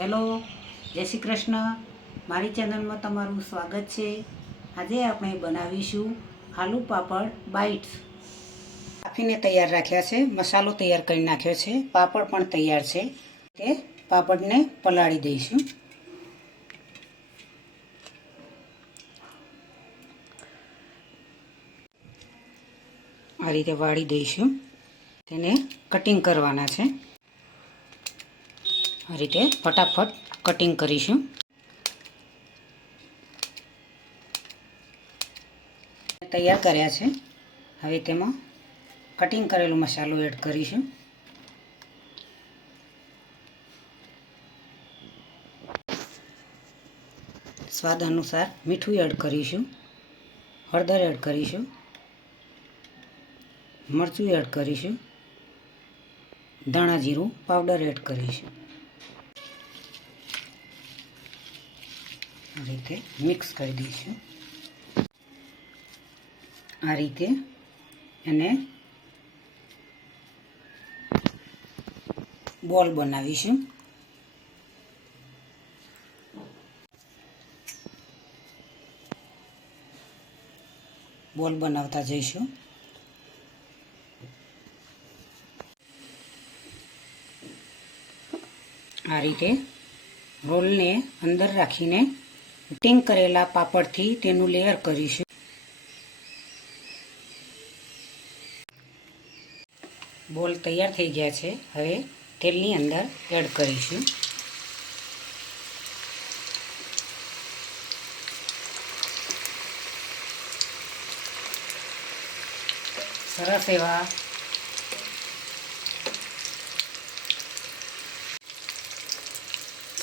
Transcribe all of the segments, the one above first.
Hello, જય શ્રી કૃષ્ણ. મારી ચેનલમાં તમારું સ્વાગત છે. આજે આપણે બનાવીશું આલુ પાપડ બાઇટ્સ. બાફીને તૈયાર રાખ્યા છે, મસાલો તૈયાર કરી નાખ્યો છે, પાપડ પણ તૈયાર છે. તે પાપડને પલાળી દઈશું. આ રીતે વાળી દઈશું. તેને કટિંગ કરવાના છે. આ રીતે ફટાફટ કટિંગ કરીશું. તૈયાર કર્યા છે. હવે તેમાં કટિંગ કરેલો મસાલો એડ કરીશું. સ્વાદ અનુસાર મીઠું એડ કરીશું. હળદર એડ કરીશું. મરચું એડ કરીશું. ધાણા જીરું પાવડર એડ કરીશું. આ રીતે મિક્સ કરી દઈશું. આ રીતે એને બોલ બનાવીશું. બોલ બનાવતા જઈશું. આ રીતે રોલને અંદર રાખીને કટિંગ કરેલા પાપડથી તેનું લેયર કરીશું. બોલ તૈયાર થઈ ગયા છે. હવે તેલની અંદર એડ કરીશું.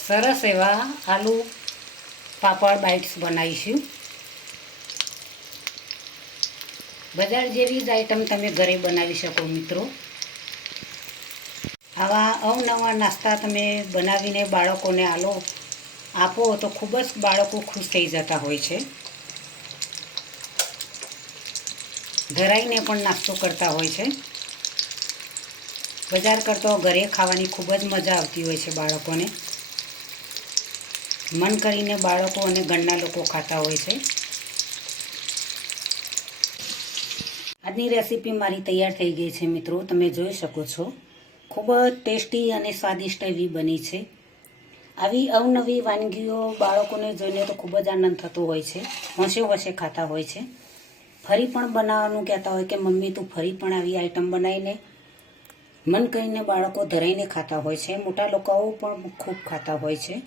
સરસ એવા આલુ પાપડ બાઇટ્સ બનાવીશું. બજાર જેવી જ આઈટમ તમે ઘરે બનાવી શકો મિત્રો. આવા અવનવા નાસ્તા તમે બનાવીને બાળકોને આપો તો ખૂબ જ બાળકો ખુશ થઈ જતા હોય છે. ધરાઈને પણ નાસ્તો કરતા હોય છે. બજાર કરતાં ઘરે ખાવાની ખૂબ જ મજા આવતી હોય છે બાળકોને. મન કરીને બાળકો અને ઘરના લોકો ખાતા હોય છે. આજની રેસીપી મારી તૈયાર થઈ ગઈ છે મિત્રો. તમે જોઈ શકો છો. ખૂબ જ ટેસ્ટી અને સ્વાદિષ્ટ એવી બની છે. આવી અવનવી વાનગીઓ બાળકોને જોઈને તો ખૂબ જ આનંદ થતો હોય છે. હોંશે હોંશે ખાતા હોય છે. ફરી પણ બનાવવાનું કહેતા હોય કે મમ્મી તું ફરી પણ આવી આઈટમ બનાવીને. મન કરીને બાળકો ધરાઈને ખાતા હોય છે. મોટા લોકો પણ ખૂબ ખાતા હોય છે.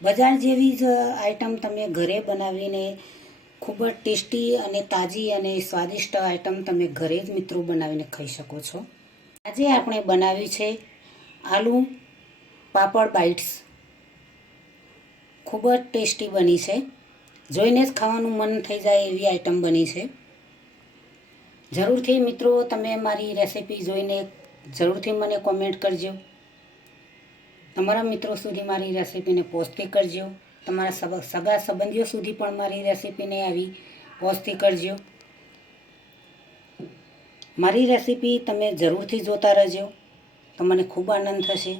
બજાર જેવી જ આઈટમ તમે ઘરે બનાવીને ખૂબ જ ટેસ્ટી અને તાજી અને સ્વાદિષ્ટ આઈટમ તમે ઘરે જ મિત્રો બનાવીને ખાઈ શકો છો. આજે આપણે બનાવ્યું છે આલુ પાપડ બાઇટ્સ. ખૂબ જ ટેસ્ટી બની છે. જોઈને જ ખાવાનું મન થઈ જાય એવી આઈટમ બની છે. જરૂરથી મિત્રો તમે મારી રેસીપી જોઈને જરૂરથી મને કોમેન્ટ કરજો. તમારા મિત્રો સુધી મારી રેસીપીને પહોંચતી કરજો. તમારા સગા સંબંધીઓ સુધી પણ મારી રેસીપીને આવી પહોંચતી કરજો. મારી રેસીપી તમે જરૂરથી જોતા રહેજો. તો મને ખૂબ આનંદ થશે.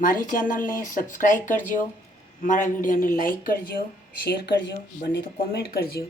મારી ચેનલને સબસ્ક્રાઈબ કરજો. મારા વિડીયોને લાઈક કરજો, શેર કરજો, બને તો કોમેન્ટ કરજો.